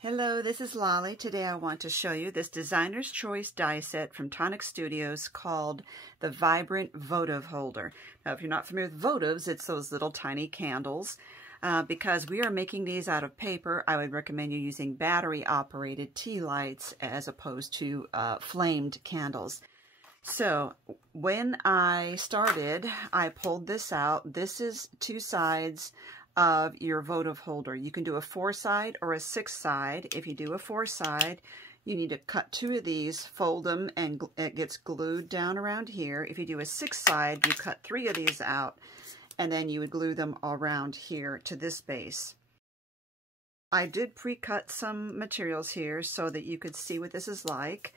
Hello, this is Lolly. Today I want to show you this Designer's Choice die set from Tonic Studios called the Vibrant Votive Holder. Now, if you're not familiar with votives, it's those little tiny candles. Because we are making these out of paper, I would recommend you using battery-operated tea lights as opposed to flamed candles. So, when I started, I pulled this out. This is two sides of your votive holder. You can do a 4-side or a 6-side. If you do a 4-side, you need to cut 2 of these, fold them, and it gets glued down around here. If you do a 6-side, you cut 3 of these out, and then you would glue them around here to this base. I did pre-cut some materials here so that you could see what this is like.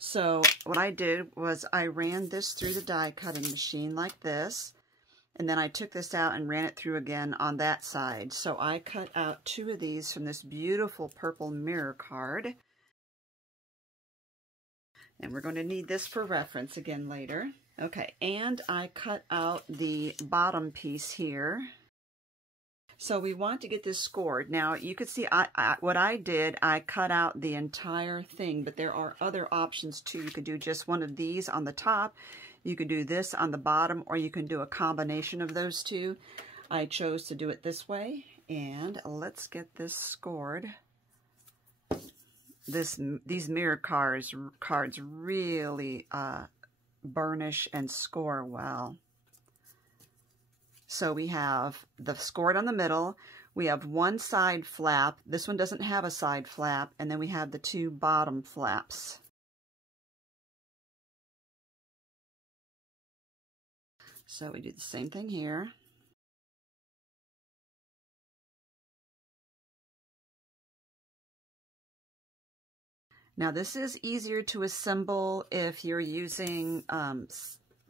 So what I did was I ran this through the die cutting machine like this. And then I took this out and ran it through again on that side. So I cut out 2 of these from this beautiful purple mirror card. And we're going to need this for reference again later. Okay, and I cut out the bottom piece here. So we want to get this scored. Now you could see what I did, I cut out the entire thing, but there are other options too. You could do just one of these on the top. You could do this on the bottom, or you can do a combination of those two. I chose to do it this way, and let's get this scored. These mirror cards really burnish and score well. So we have the scored on the middle. We have one side flap. This one doesn't have a side flap, and then we have the 2 bottom flaps. So we do the same thing here. Now this is easier to assemble if you're using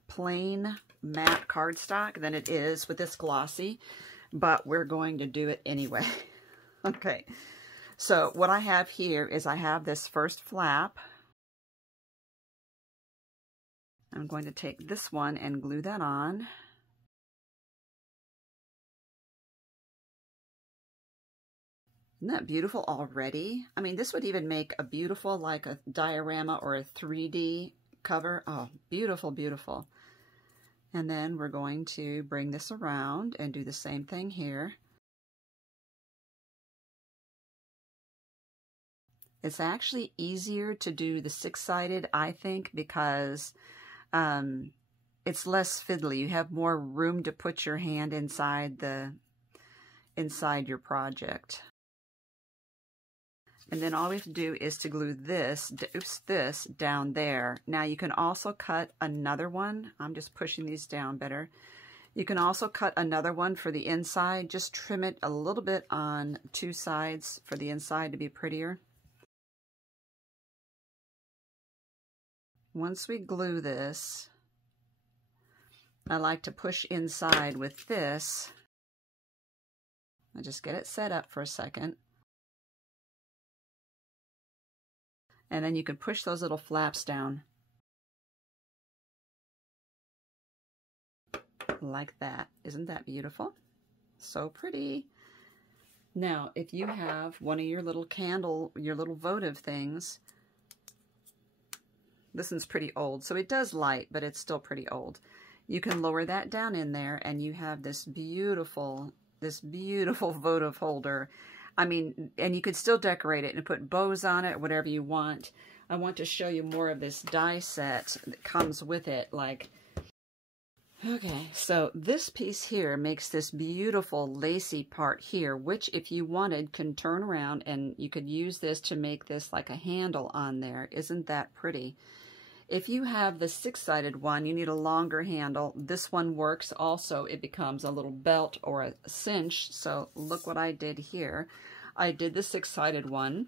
plain matte cardstock than it is with this glossy, but we're going to do it anyway. Okay, so what I have here is I have this first flap. I'm going to take this one and glue that on. Isn't that beautiful already? I mean, this would even make a beautiful, like a diorama or a 3D cover. Oh, beautiful, beautiful. And then we're going to bring this around and do the same thing here. It's actually easier to do the 6-sided, I think, because it's less fiddly. You have more room to put your hand inside your project. And then all we have to do is to glue this down there. Now you can also cut another one. I'm just pushing these down better. You can also cut another one for the inside. Just trim it a little bit on 2 sides for the inside to be prettier. Once we glue this, I like to push inside with this. I'll just get it set up for a second. And then you can push those little flaps down. Like that. Isn't that beautiful? So pretty. Now, if you have one of your little candle, your little votive things, this one's pretty old, so it does light, but it's still pretty old. You can lower that down in there, and you have this beautiful votive holder. I mean, and you could still decorate it and put bows on it, whatever you want. I want to show you more of this die set that comes with it. Like, okay, so this piece here makes this beautiful lacy part here, which if you wanted can turn around and you could use this to make this like a handle on there. Isn't that pretty? If you have the 6-sided one, you need a longer handle. This one works also. It becomes a little belt or a cinch. So look what I did here. I did the 6-sided one.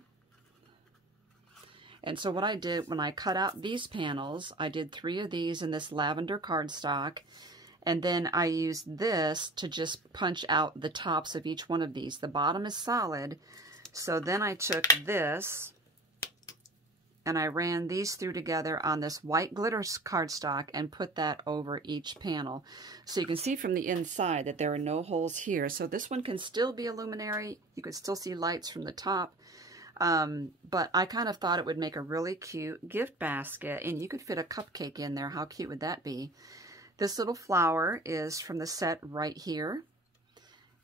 And so what I did when I cut out these panels, I did 3 of these in this lavender cardstock. And then I used this to just punch out the tops of each one of these. The bottom is solid. So then I took this and I ran these through together on this white glitter cardstock and put that over each panel. So you can see from the inside that there are no holes here. So this one can still be a luminary. You can still see lights from the top. But I kind of thought it would make a really cute gift basket, and you could fit a cupcake in there. How cute would that be? This little flower is from the set right here.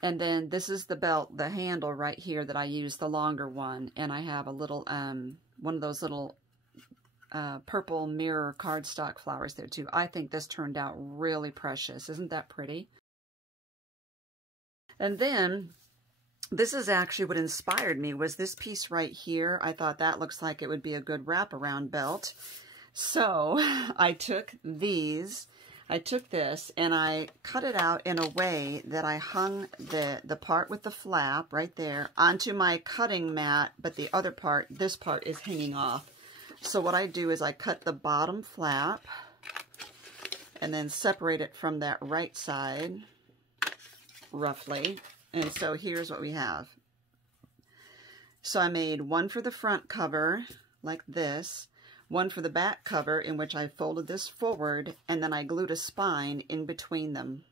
And then this is the belt, the handle right here that I use, the longer one. And I have a little, one of those little purple mirror cardstock flowers there too. I think this turned out really precious. Isn't that pretty? And then this is actually what inspired me, was this piece right here. I thought that looks like it would be a good wraparound belt. So I took this and I cut it out in a way that I hung the part with the flap right there onto my cutting mat, but the other part, this part, is hanging off. So what I do is I cut the bottom flap and then separate it from that right side roughly. And so here's what we have. So I made one for the front cover like this, one for the back cover in which I folded this forward, and then I glued a spine in between them.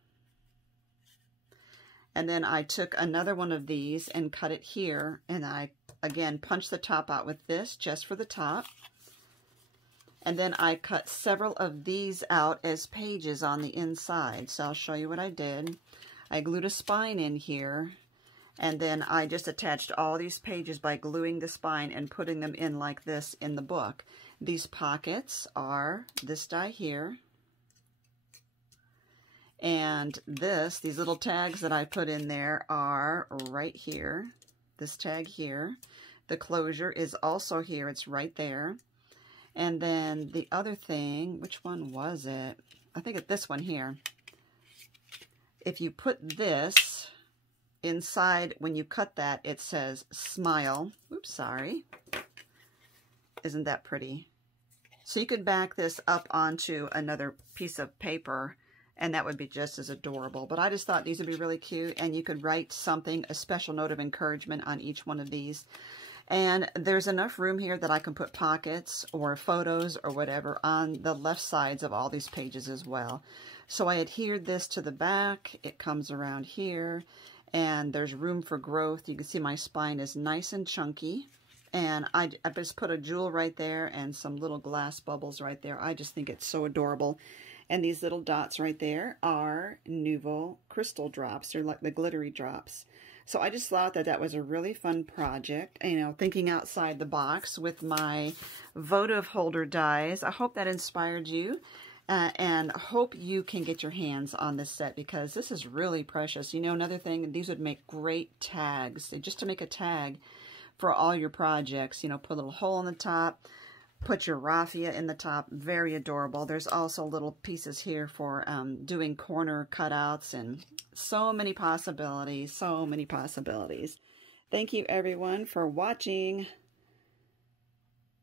And then I took another one of these and cut it here, and I again punched the top out with this just for the top. And then I cut several of these out as pages on the inside. So I'll show you what I did. I glued a spine in here, and then I just attached all these pages by gluing the spine and putting them in like this in the book. These pockets are this die here, and these little tags that I put in there are right here. This tag here. The closure is also here. It's right there. And then the other thing, which one was it? I think it's this one here. If you put this inside, when you cut that, it says smile. Oops, sorry. Isn't that pretty? So you could back this up onto another piece of paper, and that would be just as adorable. But I just thought these would be really cute, and you could write something, a special note of encouragement on each one of these. And there's enough room here that I can put pockets or photos or whatever on the left sides of all these pages as well. So I adhered this to the back. It comes around here, and there's room for growth. You can see my spine is nice and chunky. And I just put a jewel right there and some little glass bubbles right there. I just think it's so adorable. And these little dots right there are Nouveau crystal drops. They're like the glittery drops. So I just thought that that was a really fun project, you know, thinking outside the box with my votive holder dies. I hope that inspired you, and hope you can get your hands on this set, because this is really precious. You know, another thing, these would make great tags. Just to make a tag for all your projects, you know, put a little hole in the top, put your raffia in the top. Very adorable. There's also little pieces here for doing corner cutouts, and so many possibilities, so many possibilities. Thank you everyone for watching.